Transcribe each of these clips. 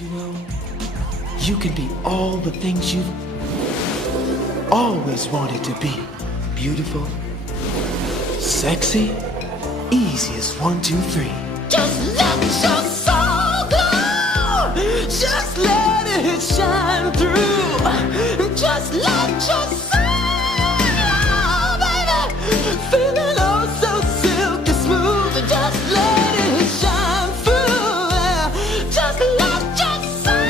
You know, you can be all the things you've always wanted to be. Beautiful, sexy, easy as 1, 2, 3. Just let your soul glow. Just let it shine through. Just let your soul glow, baby. Feeling oh so silky smooth. Just let it shine through. Just let your soul glow.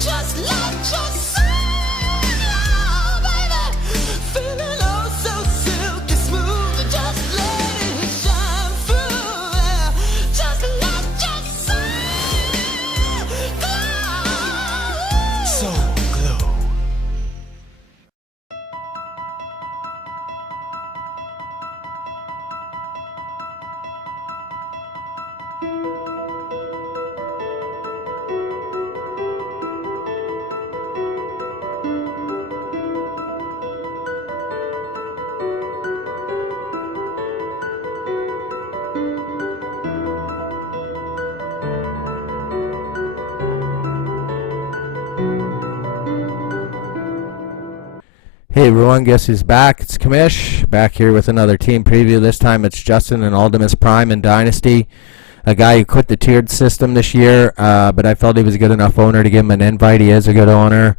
Just let your soul glow, baby. Feeling oh so silky smooth. Just let it shine through. Just let your soul glow. Soul Glow. Hey everyone, guess who's back? It's Kamish, back here with another team preview. This time it's Justin and Auldomus Prime in Dynasty. A guy who quit the tiered system this year, but I felt he was a good enough owner to give him an invite. He is a good owner.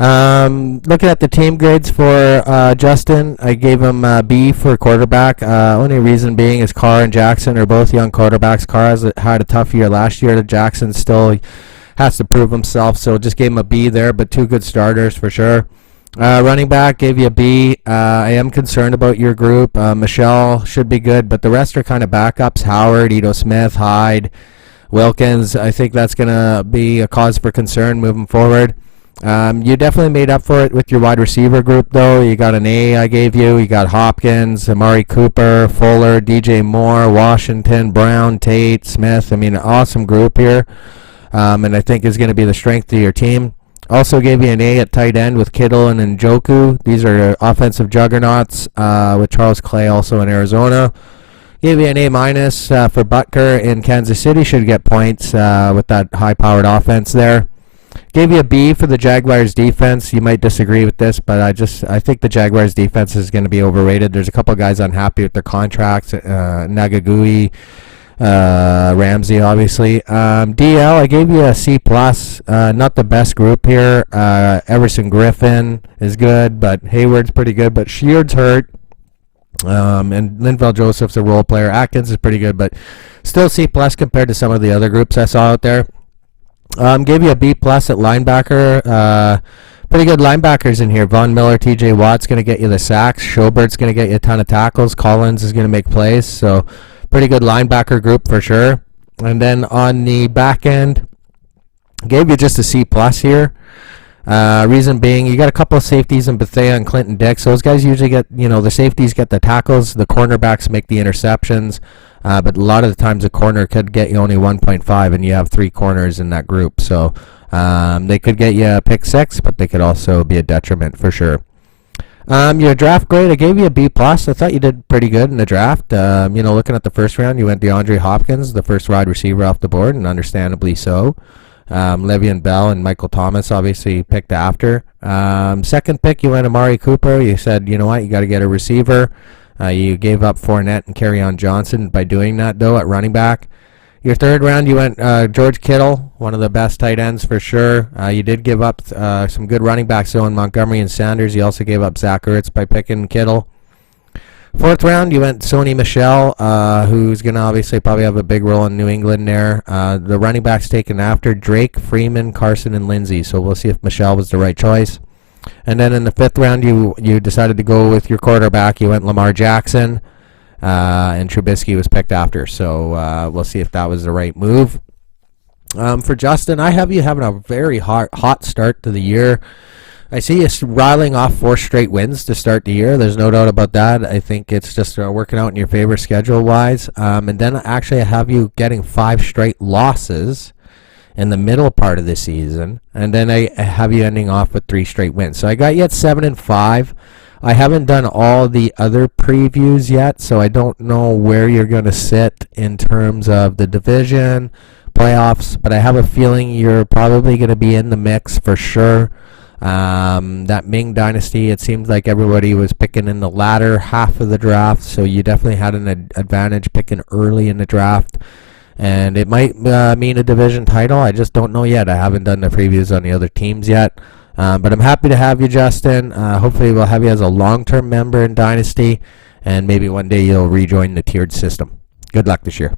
Looking at the team grades for Justin, I gave him B for quarterback. Only reason being is Carr and Jackson are both young quarterbacks. Carr had a tough year last year. Jackson still has to prove himself, so just gave him a B there, but two good starters for sure. Running back, gave you a B. I am concerned about your group. Michelle should be good, but the rest are kind of backups. Howard, Ito Smith, Hyde, Wilkins. I think that's going to be a cause for concern moving forward. You definitely made up for it with your wide receiver group, though. You got an A I gave you. You got Hopkins, Amari Cooper, Fuller, DJ Moore, Washington, Brown, Tate, Smith. I mean, awesome group here, and I think is going to be the strength of your team. Also gave you an A at tight end with Kittle and Njoku. These are offensive juggernauts with Charles Clay also in Arizona. Gave you an A minus for Butker in Kansas City. Should get points with that high-powered offense there. Gave you a B for the Jaguars defense. You might disagree with this, but I think the Jaguars defense is going to be overrated. There's a couple guys unhappy with their contracts. Nagagui, Ramsey, obviously. DL, I gave you a C plus. Not the best group here. Everson Griffin is good, but Hayward's pretty good. But Sheard's hurt, and Linval Joseph's a role player. Atkins is pretty good, but still C plus compared to some of the other groups I saw out there. Gave you a B plus at linebacker. Pretty good linebackers in here. Von Miller, TJ Watt's going to get you the sacks. Schobert's going to get you a ton of tackles. Collins is going to make plays. So pretty good linebacker group for sure. And then on the back end, gave you just a C plus here. Reason being, you got a couple of safeties in Bethea and Clinton Dix. Those guys usually get, the safeties get the tackles, the cornerbacks make the interceptions. But a lot of the times a corner could get you only 1.5, and you have 3 corners in that group. So they could get you a pick 6, but they could also be a detriment for sure. Your draft grade, I gave you a B plus. I thought you did pretty good in the draft. Looking at the first round, you went DeAndre Hopkins, the first wide receiver off the board, and understandably so. Le'Veon Bell and Michael Thomas obviously picked after. Second pick, you went Amari Cooper. You said, you know what, you got to get a receiver. You gave up Fournette and Kerryon Johnson by doing that, though, at running back. Your third round, you went George Kittle, one of the best tight ends for sure. You did give up some good running backs, though, in Montgomery and Sanders. You also gave up Zach Ertz by picking Kittle. Fourth round, you went Sony Michel, who's going to obviously probably have a big role in New England there. The running backs taken after Drake, Freeman, Carson, and Lindsey. So we'll see if Michel was the right choice. And then in the fifth round, you decided to go with your quarterback. You went Lamar Jackson, and Trubisky was picked after. So we'll see if that was the right move. For Justin, I have you having a very hot start to the year. I see you rattling off 4 straight wins to start the year. There's no doubt about that. I think it's just working out in your favor schedule-wise. And then actually I have you getting 5 straight losses in the middle part of the season. And then I have you ending off with 3 straight wins. So I got you at 7-5. I haven't done all the other previews yet, so I don't know where you're going to sit in terms of the division, playoffs, but I have a feeling you're probably going to be in the mix for sure. That Ming Dynasty, it seems like everybody was picking in the latter half of the draft, so you definitely had an advantage picking early in the draft. And it might mean a division title. I just don't know yet. I haven't done the previews on the other teams yet. But I'm happy to have you, Justin. Hopefully we'll have you as a long-term member in Dynasty, and maybe one day you'll rejoin the tiered system. Good luck this year.